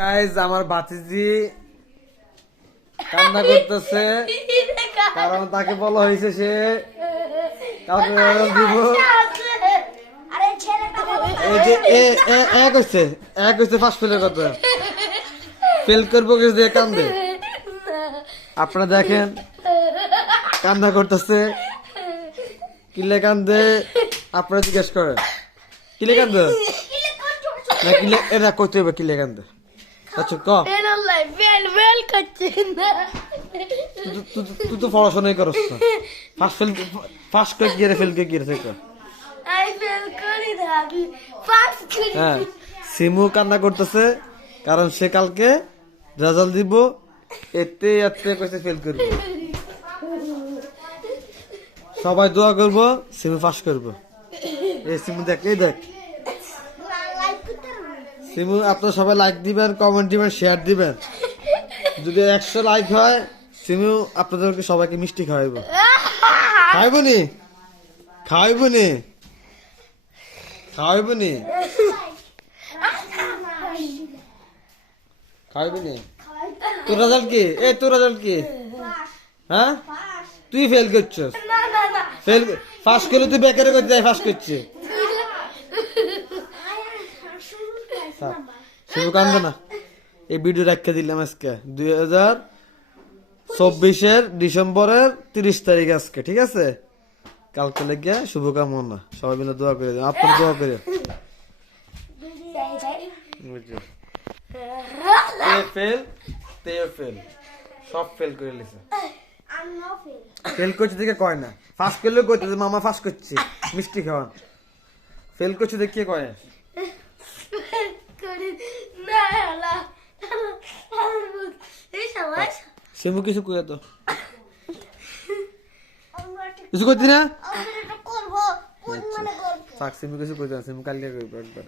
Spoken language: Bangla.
গাইস আমার ভাতিজি কান্না করতেছে কারণ তাকে বলা হয়েছে সে কাউকে দিব। এই যে এক হচ্ছে ফার্স্ট ফেলের কথা ফেল করবো কিছু দিয়ে কান্দে। আপনারা দেখেন কান্না করতেছে কিলে কান্দে। আপনারা জিজ্ঞেস করেন কিলে কান্দে না কিলে এরা করতে হবে কিলে কান্দে। আচ্ছা ক তুই তো পড়াশোনাই করছ না ফার্স্ট করে গিয়ে ফেল কে গিয়ে হ্যাঁ সিমু কান্না করতেছে কারণ সে কালকে রেজাল্ট দিব এতে কইছে ফেল করবে। সবাই দোয়া করবো সিমু পাস করবো। এই সিমু দেখ এই দেখ সিমু আপনারা সবাই লাইক দিবেন কমেন্ট দিবেন শেয়ার দিবেন। যদি 100 লাইক হয় সিমু আপনাদেরকে সবাইকে মিষ্টি খাওয়াইব। খাওয়াইব নি খাওয়াইব নি খাওয়াইব নি খাওয়াইব নি। তোর রেজাল্ট কি তোর রেজাল্ট কি হ্যাঁ তুই ফেল করছিস ফেল পাস করলে তুই বেকারে করতে যাই পাস করছিস শুধু কান্দ না। এই ভিডিও রেখে দিলাম আজকে 2024 ডিসেম্বরের 30 তারিখ আজকে ঠিক আছে। কালকে লেগে শুভকামনা সবাই মিলে দোয়া করে দেন আপনার দোয়া করে ফেল সব ফেল করে লিখে ফেল করছে দেখে কয় না ফার্স্ট করলেও কইতে মামা ফার্স্ট করছে মিষ্টি খাওয়ান ফেল করছে দেখে কয় সিমু কিছু কয়ে তো কিছু করতি না সিমু কিছু কইতে সিমু কালকে করবো একবার।